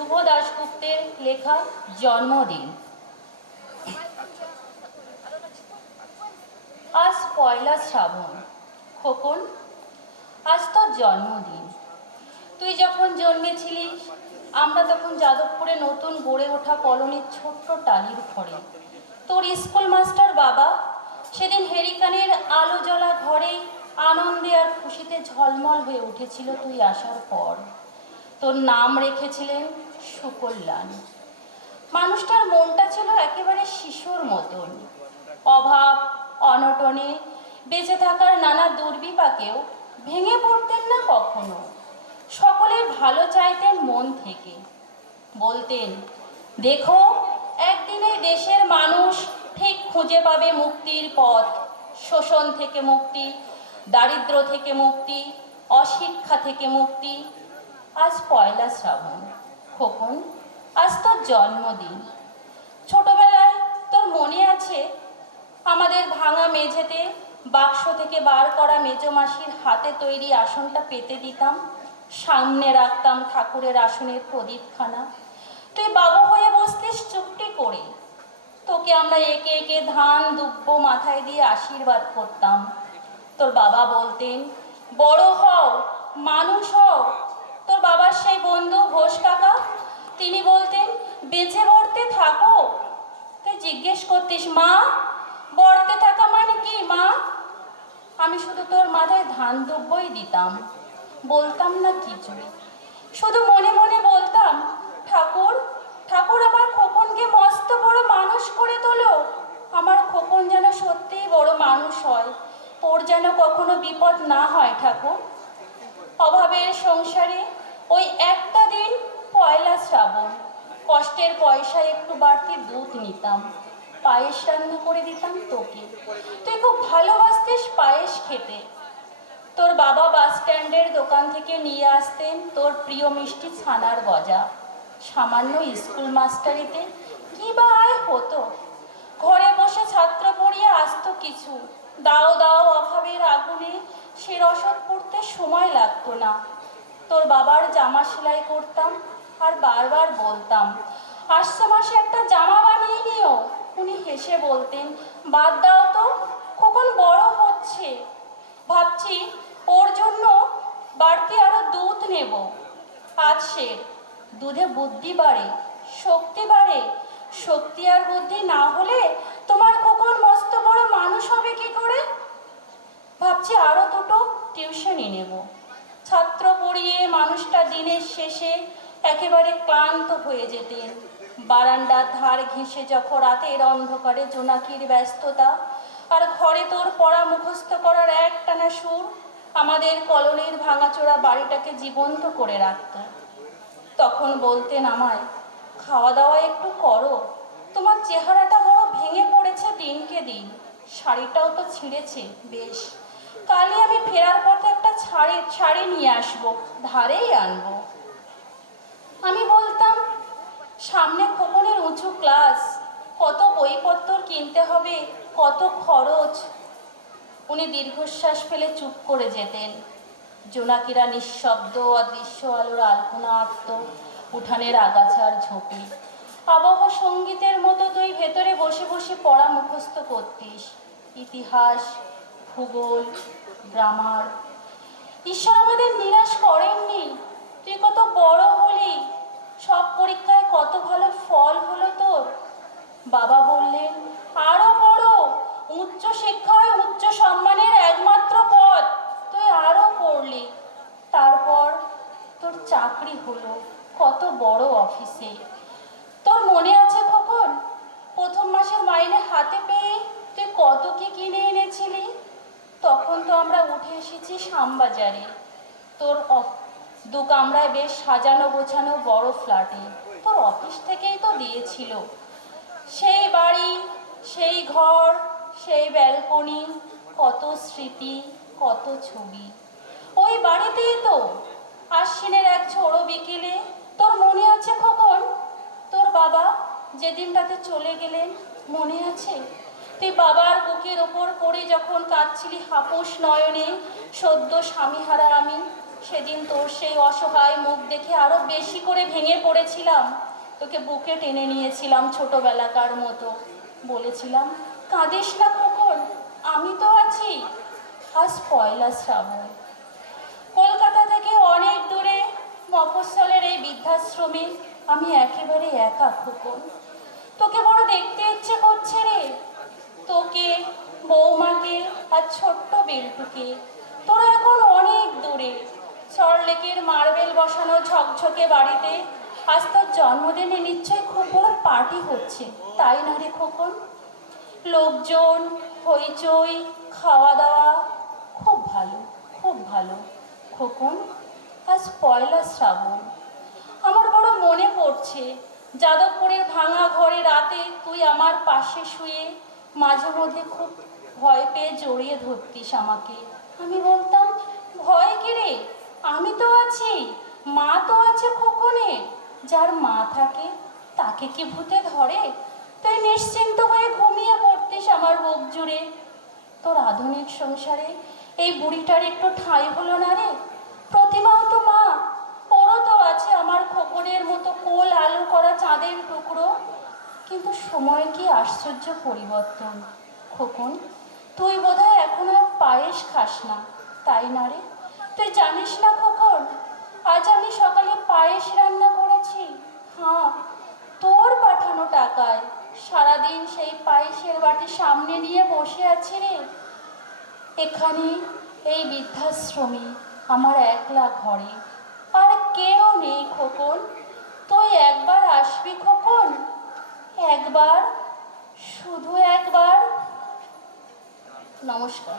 শুভ দাশগুপ্তের লেখা জন্মদিন। আজ পয়লা শ্রাবণ। খোকন, আজ তোর জন্মদিন। তুই যখন জন্মেছিলিস আমরা তখন যাদবপুরে নতুন গড়ে ওঠা কলোনির ছোট্ট টালির ঘরে। তোর স্কুল মাস্টার বাবা সেদিন হেরিকানের আলো জ্বলা ঘরেই আনন্দে আর খুশিতে ঝলমল হয়ে উঠেছিল তুই আসার পর। তোর নাম রেখেছিলেন সুকল্যাণ। মানুষটার মনটা ছিল একেবারে শিশুর মতন। অভাব অনটনে বেঁচে থাকার নানা দুর্বিপাকেও ভেঙে পড়তেন না কখনো। সকলের ভালো চাইতেন মন থেকে। বলতেন, দেখো একদিনে দেশের মানুষ ঠিক খুঁজে পাবে মুক্তির পথ। শোষণ থেকে মুক্তি, দারিদ্র থেকে মুক্তি, অশিক্ষা থেকে মুক্তি। আজ পয়লা শ্রাবণ। খোকন, আজ তোর জন্মদিন। ছোটবেলায় তোর মনে আছে আমাদের ভাঙা মেঝেতে বাক্স থেকে বার করা মেজমাসির হাতে তৈরি আসনটা পেতে দিতাম, সামনে রাখতাম ঠাকুরের আসনের প্রদীপখানা। তুই বাবু হয়ে বসতিস চুপটি করে। তোকে আমরা একে একে ধান দুব্য মাথায় দিয়ে আশীর্বাদ করতাম। তোর বাবা বলতেন, বড় হও, মানুষ হও। তোর বাবার সেই বন্ধু ঘোষ কাকা, তিনি বলতেন, বেঁচে বর্তে থাকো। তুই জিজ্ঞেস করতিস, মা বর্তে থাকা মানে কি মা? আমি শুধু তোর মাথায় ধান দুব্বই দিতাম, বলতাম না কিছু। শুধু মনে মনে বলতাম, ঠাকুর ঠাকুর আমার খোকনকে মস্ত বড় মানুষ করে তোলো। আমার খোকন যেন সত্যিই বড় মানুষ হয়, ওর যেন কখনো বিপদ না হয় ঠাকুর। অভাবের সংসারে ওই একটা দিন পয়লা শ্রাবণ কষ্টের পয়সা একটু বাড়তি দুধ নিতাম, পায়েস রান্না করে দিতাম তোকে। তুই খুব ভালোবাসতিস পায়েস খেতে। তোর বাবা বাস স্ট্যান্ডের দোকান থেকে নিয়ে আসতেন তোর প্রিয় মিষ্টি ছানার গজা। সামান্য স্কুল মাস্টারিতে কি বা আয় হতো। ঘরে বসে ছাত্র পড়িয়ে আসতো কিছু। দাও দাও অভাবের আগুনে সে রসদ পড়তে সময় লাগতো না। তোর বাবার জামা সেলাই করতাম আর বারবার বলতাম, আসছে মাসে একটা জামা বানিয়ে নিও। উনি হেসে বলতেন, বাদ দাও তো, কখন বড় হচ্ছে। ভাবছি ওর জন্য বাড়তি আরো দুধ নেব। আজ সে দুধে বুদ্ধি বাড়ে, শক্তি বাড়ে। শক্তি আর বুদ্ধি না হলে তোমার খোকন মস্ত বড় মানুষ হবে কি করে? ভাবছি আরো দুটো টিউশনই নেব। ছাত্র পড়িয়ে মানুষটা দিনের শেষে একেবারে ক্লান্ত হয়ে যেতেন। বারান্দার ধার ঘেঁষে যখন রাতের অন্ধকারে জোনাকির ব্যস্ততা আর ঘরে তোর পড়া মুখস্থ করার একটানা সুর আমাদের কলোনির ভাঙাচোরা বাড়িটাকে জীবন্ত করে রাখত। তখন বলতেন আমায়, খাওয়া দাওয়া একটু করো, তোমার চেহারাটা বড় ভেঙে পড়েছে দিনকে দিন। শাড়িটাও তো ছিঁড়েছে বেশ, কালই আমি ফেরার পথে একটা শাড়ি নিয়ে আসবো, ধারেই আনবো। আমি বলতাম, সামনে খোকনের উঁচু ক্লাস, কত বইপত্র কিনতে হবে, কত খরচ। উনি দীর্ঘশ্বাস ফেলে চুপ করে যেতেন। জোনাকিরা নিঃশব্দ অদৃশ্য আলোর আলপনা আঁকত উঠানের আগাছার ঝোপে। আবহ সঙ্গীতের মতো তুই ভেতরে বসে বসে পড়া মুখস্থ করতিস, ইতিহাস, ভূগোল, গ্রামার। ঈশ্বর আমাদের নিরাশ করেননি। তুই কত বড় হলি, সব পরীক্ষায় কত ভালো ফল হলো তোর। বাবা বললেন, আরো পড়ো, উচ্চ শিক্ষায় উচ্চ সম্মানের একমাত্র পথ। তুই আরো পড়লি, তারপর তোর চাকরি হলো কত বড় অফিসে। তোর মনে আছে খোকন, প্রথম মাসের মাইনে হাতে পেয়ে তুই কত কি কিনে এনেছিলি? তখন তো আমরা উঠে এসেছি শ্যামবাজারে, তোর দু কামরায় বেশ সাজানো গোছানো বড় ফ্ল্যাটে। তোর অফিস থেকেই তো দিয়েছিল। সেই বাড়ি, সেই ঘর, সেই ব্যালকনি, কত স্মৃতি, কত ছবি। ওই বাড়িতেই তো আশ্বিনের এক ঝোড়ো বিকেলে, তোর মনে আছে খোকন, তোর বাবা যেদিনটাতে চলে গেলেন, মনে আছে? তুই বাবার বুকের ওপর পড়ে যখন কাঁদছিলি হাপুস নয়নে, সদ্য স্বামীহারা আমি। সেদিন তোর সেই অসহায় মুখ দেখে আরো বেশি করে ভেঙে পড়েছিলাম। তোকে বুকে টেনে নিয়েছিলাম ছোটবেলাকার মতো, বলেছিলাম কাঁদিস না খোকন, আমি তো আছি। আজ পয়লা শ্রাবণ, কলকাতা থেকে অনেক দূরে মফস্বলের এই বৃদ্ধাশ্রমে আমি একেবারে একা খোকন। তোকে বড় দেখতে ইচ্ছে করছে রে, তোকে, বৌমাকে আর ছোট্ট বেলটুকে। তোরা এখন অনেক দূরে সরলেকের মার্বেল বসানো ঝকঝকে বাড়িতে আজ তোর জন্মদিনে নিশ্চয়ই খুব বড় পার্টি হচ্ছে, তাই না রে খোকন? লোকজন, হইচই, খাওয়া দাওয়া, খুব ভালো, খুব ভালো খোকন। আজ পয়লা শ্রাবণ, আমার বড় মনে পড়ছে যাদবপুরের ভাঙা ঘরে রাতে তুই আমার পাশে শুয়ে মাঝে মধ্যে খুব ভয় পেয়ে জড়িয়ে ধরতিস আমাকে। আমি বলতাম, ভয় কি রে, আমি তো আছি, মা তো আছে খোকনের। যার মা থাকে তাকে কি ভূতে ধরে? তুই নিশ্চিন্ত হয়ে ঘুমিয়ে পড়তিস আমার বুক জুড়ে। তোর আধুনিক সংসারে এই বুড়িটার একটু ঠাঁই হলো না রে? প্রতিমাও তো মা, ওরও তো আছে আমার খোকনের মতো কোল আলু করা চাঁদের টুকরো। কিন্তু সময়ের কি আশ্চর্য পরিবর্তন খোকন। তুই বোধহয় এখন আর পায়েস খাস না, তাই না রে? তুই জানিস না খোকন, আজ আমি সকালে পায়েস রান্না করেছি। হ্যাঁ, তোর পাঠানো টাকায়। সারাদিন সেই পায়েসের বাটি সামনে নিয়ে বসে আছি রে। এখানে এই বৃদ্ধাশ্রমে আমার একলা ঘরে আর কেউ নেই খোকন। তুই একবার আসবি খোকন, একবার, শুধু একবার। নমস্কার।